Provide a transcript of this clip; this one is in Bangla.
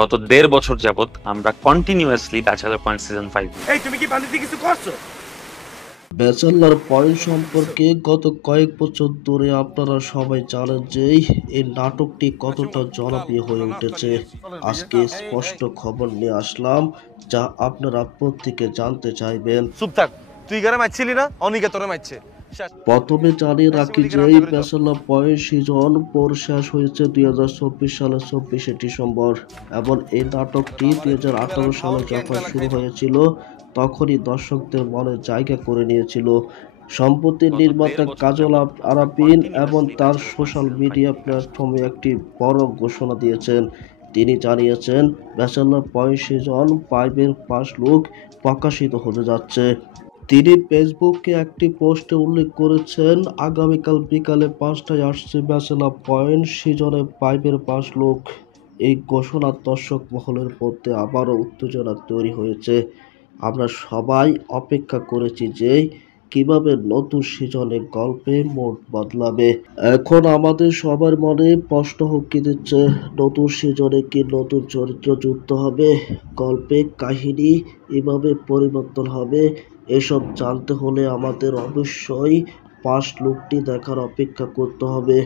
গত ১.৫ বছর যাবত আমরা কন্টিনিউয়াসলি ব্যাচেলর পয়েন্ট সিজন 5। এই তুমি কি পানিতে কিছু করছো? ব্যাচেলর পয়েন্ট সম্পর্কে গত কয়েক বছর ধরে আপনারা সবাই জানেন যে এই নাটকটি কতটা জনপ্রিয় হয়ে উঠেছে। আজকে স্পষ্ট খবর নিয়ে আসলাম যা আপনারা প্রত্যেকে জানতে চাইবেন। চুপ থাক, তুই গারে মারছিলি না, অনিকে তোরে মারছে। প্রথমে জানিয়ে রাখি যে ব্যাচেলর পয়েন্ট সিজন 4 শেষ হয়েছে 2024 সালের 24শে ডিসেম্বর এবং এই নাটকটি 2018 সালে যখন শুরু হয়েছিল তখনই দর্শকদের মনে জায়গা করে নিয়েছিল। সম্প্রতি নির্মাতা কাজল আরাফিন এবং তার সোশ্যাল মিডিয়া প্ল্যাটফর্মে একটি বড় ঘোষণা দিয়েছেন। তিনি জানিয়েছেন ব্যাচেলর পয়েন্ট সিজন 5-এর ফার্স্ট লুক প্রকাশিত হতে যাচ্ছে। তিনি ফেসবুকে একটি পোস্টে উল্লেখ করেছেন আগামীকাল বিকালে 5টায় আসছে ব্যাচেলর পয়েন্ট সিজনের 5-এর ফার্স্ট লুক। এই ঘোষণা দর্শক মহলের মধ্যে আবারও উত্তেজনা তৈরি হয়েছে। আমরা সবাই অপেক্ষা করেছি যে কিভাবে নতুন সিজনে গল্পে মোড় বদলাবে। এখন আমাদের সবার মনে প্রশ্ন হুমকি দিচ্ছে, নতুন সিজনে কি নতুন চরিত্র যুক্ত হবে, গল্পে কাহিনী এভাবে পরিবর্তন হবে? এসব জানতে হলে আমাদের অবশ্যই ফার্স্ট লুকটি দেখার অপেক্ষা করতে হবে।